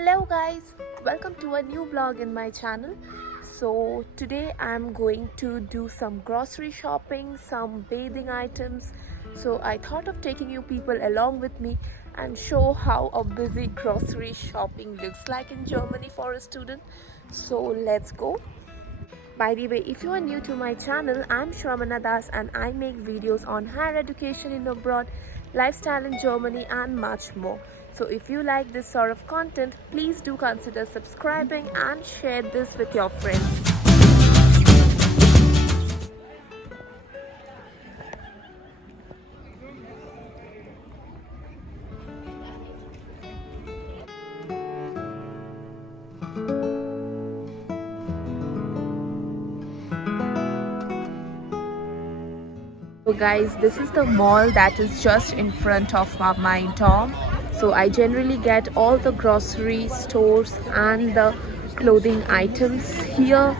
Hello guys, welcome to a new vlog in my channel. So today I'm going to do some grocery shopping, some bathing items. So I thought of taking you people along with me and show how a busy grocery shopping looks like in Germany for a student. So let's go. By the way, if you are new to my channel, I'm Shramana Das and I make videos on higher education in abroad, lifestyle in Germany and much more. So if you like this sort of content, please do consider subscribing and share this with your friends. So guys, this is the mall that is just in front of my dorm. So I generally get all the grocery stores and the clothing items here.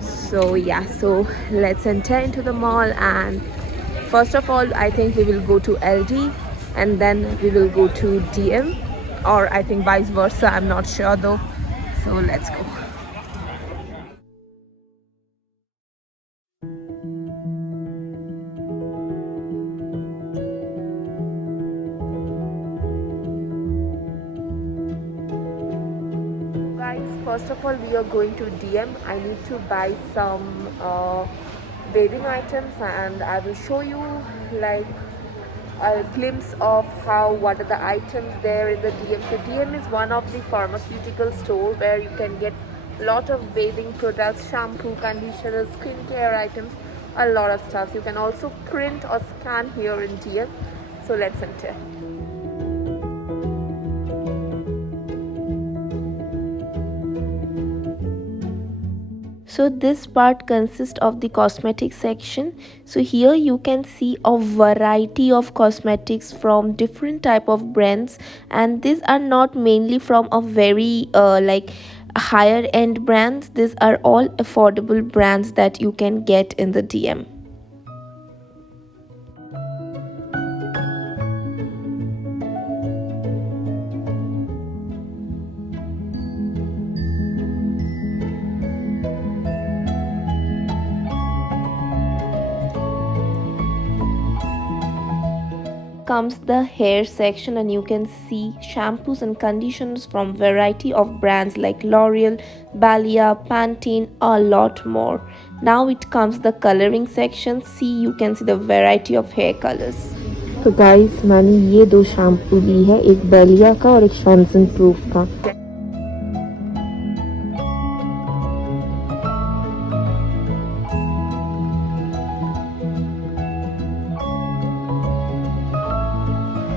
So yeah, so let's enter into the mall, and first of all I think we will go to LD and then we will go to DM, or I think vice versa, I'm not sure though. So let's go. Guys, first of all we are going to DM. I need to buy some bathing items and I will show you like a glimpse of what are the items there in the DM. So DM is one of the pharmaceutical store where you can get a lot of bathing products, shampoo, conditioner, skincare items, a lot of stuff. You can also print or scan here in DM. So let's enter. So this part consists of the cosmetic section. So here you can see a variety of cosmetics from different type of brands, and these are not mainly from a very like higher end brands. These are all affordable brands that you can get in the DM. Comes the hair section, and you can see shampoos and conditioners from variety of brands like L'Oreal, Balia, Pantene, a lot more. Now it comes the coloring section. See, you can see the variety of hair colors. तो गाइस मैंने ये दो शैम्पू ली है, एक बेलिया का और एक शॉन्सन प्रूफ का.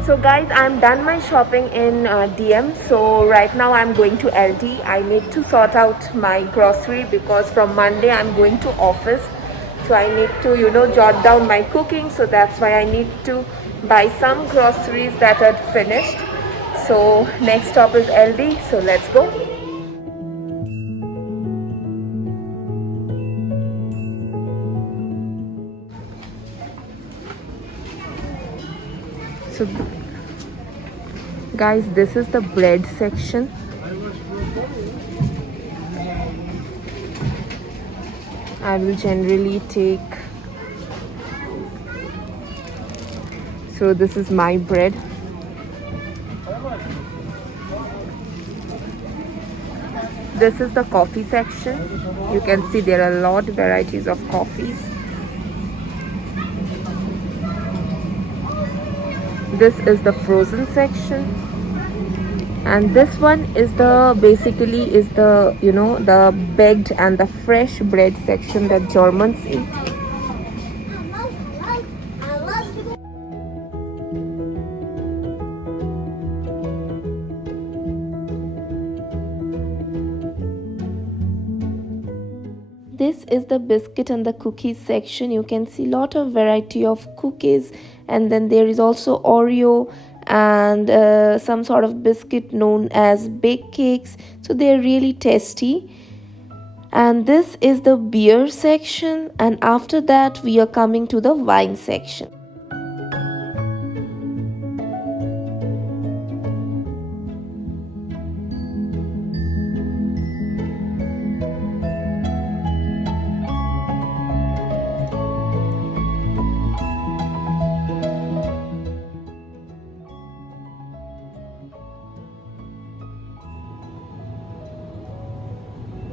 So guys, I'm done my shopping in DM. So right now I'm going to LD. I need to sort out my grocery because from Monday I'm going to office. So I need to, jot down my cooking. So that's why I need to buy some groceries that are finished. So next stop is LD. So let's go. So guys, this is the bread section. I will generally take, so this is my bread. This is the coffee section. You can see there are a lot of varieties of coffees. This is the frozen section, and this one is the the baked and the fresh bread section that Germans eat. This is the biscuit and the cookies section. You can see lot of variety of cookies, and then there is also Oreo and some sort of biscuit known as baked cakes. So they are really tasty. And this is the beer section, and after that we are coming to the wine section.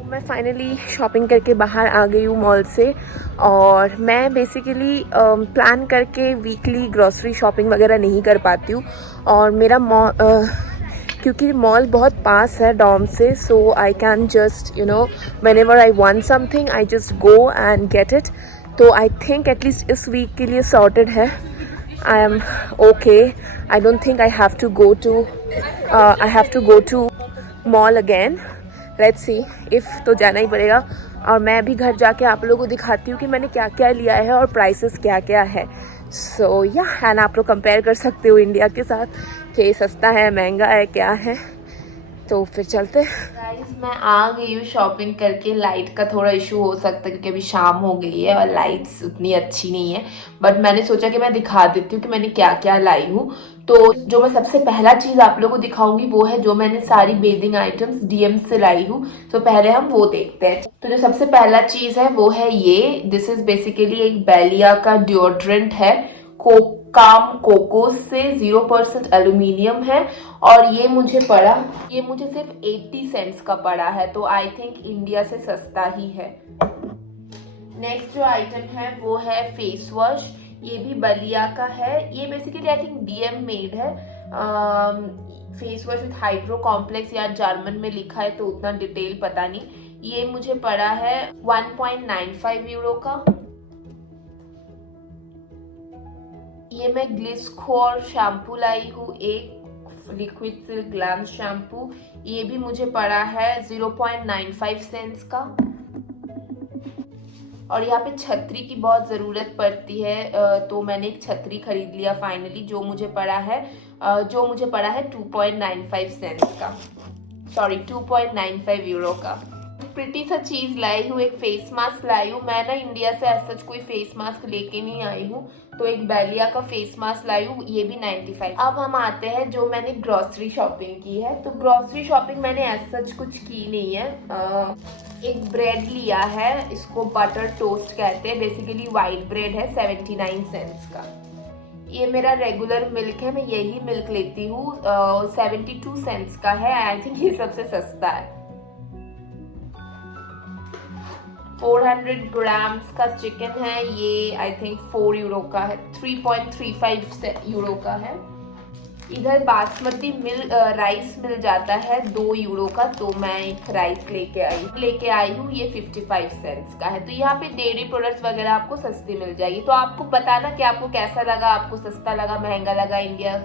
मैं finally shopping करके बाहर आ गई हूँ मॉल से। और मैं basically plan करके weekly grocery shopping वगैरह नहीं कर पाती हूँ। और मेरा क्योंकि मॉल बहुत पास है डॉम से, so I can just whenever I want something I just go and get it. तो आई थिंक एटलीस्ट इस वीक के लिए सॉर्टेड है। I am okay. I don't think I have to go to mall again. Let's see if, तो जाना ही पड़ेगा। और मैं भी घर जाके आप लोगों को दिखाती हूँ कि मैंने क्या क्या लिया है और प्राइसेस क्या क्या है। सो या एंड आप लोग कंपेयर कर सकते हो इंडिया के साथ कि सस्ता है महंगा है क्या है। तो फिर चलते गाइस, मैं आ गई हूँ शॉपिंग करके। लाइट का थोड़ा इशू हो सकता है क्योंकि अभी शाम हो गई है और लाइट्स उतनी अच्छी नहीं है, बट मैंने सोचा कि मैं दिखा देती हूँ कि मैंने क्या क्या लाई हूँ। तो जो मैं सबसे पहला चीज आप लोगों को दिखाऊंगी वो है जो मैंने सारी बेदिंग आइटम्स डीएम से लाई हूँ। तो पहले हम वो देखते हैं। तो जो सबसे पहला चीज है वो है ये, दिस इज बेसिकली एक बेलिया का डिओड्रेंट है। काम कोकोस से 0% एल्यूमिनियम है। और ये मुझे सिर्फ 80 सेंट्स का पड़ा है, तो आई थिंक इंडिया से सस्ता ही है। नेक्स्ट जो आइटम है वो है फेस वॉश। ये भी बलिया का है। ये basically I think DM made है। Face wash with hydro complex, या जर्मन में लिखा है तो उतना डिटेल पता नहीं। ये मुझे पड़ा है 1.95 यूरो का। ये मैं ग्लिसकोर शैम्पू लाई हूँ, एक लिक्विड सिल्क ग्लैम्स शैम्पू। ये भी मुझे पड़ा है 0.95 सेंट्स का। और यहाँ पे छतरी की बहुत ज़रूरत पड़ती है, तो मैंने एक छतरी खरीद लिया फाइनली, जो मुझे पड़ा है 2.95 सेंट्स का, सॉरी 2.95 यूरो का। प्रिटी सा चीज़ लाई हूँ, एक फेस मास्क लाई हूँ। मैं ना इंडिया से ऐसा कोई फेस मास्क लेके नहीं आई हूँ, तो एक बेलिया का फेस मास्क लाई हूँ, ये भी 95। अब हम आते हैं जो मैंने ग्रॉसरी शॉपिंग की है। तो ग्रॉसरी शॉपिंग मैंने ऐसा कुछ की नहीं है। एक ब्रेड लिया है, इसको बटर टोस्ट कहते हैं, बेसिकली वाइट ब्रेड है, 79 सेंट्स का। ये मेरा रेगुलर मिल्क है, मैं यही मिल्क लेती हूँ, 72 सेंट्स का है। आई थिंक ये सबसे सस्ता है। 400 ग्राम्स का चिकन है, ये आई थिंक 4 यूरो का है, 3.35 यूरो का है। इधर बासमती राइस मिल जाता है 2 यूरो का, तो मैं एक राइस लेके आई हूँ, ये 55 सेंट्स का है। तो यहाँ पे डेयरी प्रोडक्ट्स वगैरह आपको सस्ती मिल जाएगी। तो आपको बताना कि आपको कैसा लगा, आपको सस्ता लगा महंगा लगा इंडिया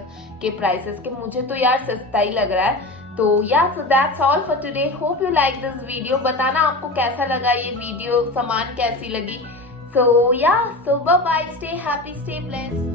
के प्राइसेस के। मुझे तो यार सस्ता ही लग रहा है। तो so that's all for today. Hope you like this video. बताना आपको कैसा लगा ये वीडियो, सामान कैसी लगी। So bye bye, stay happy, stay blessed.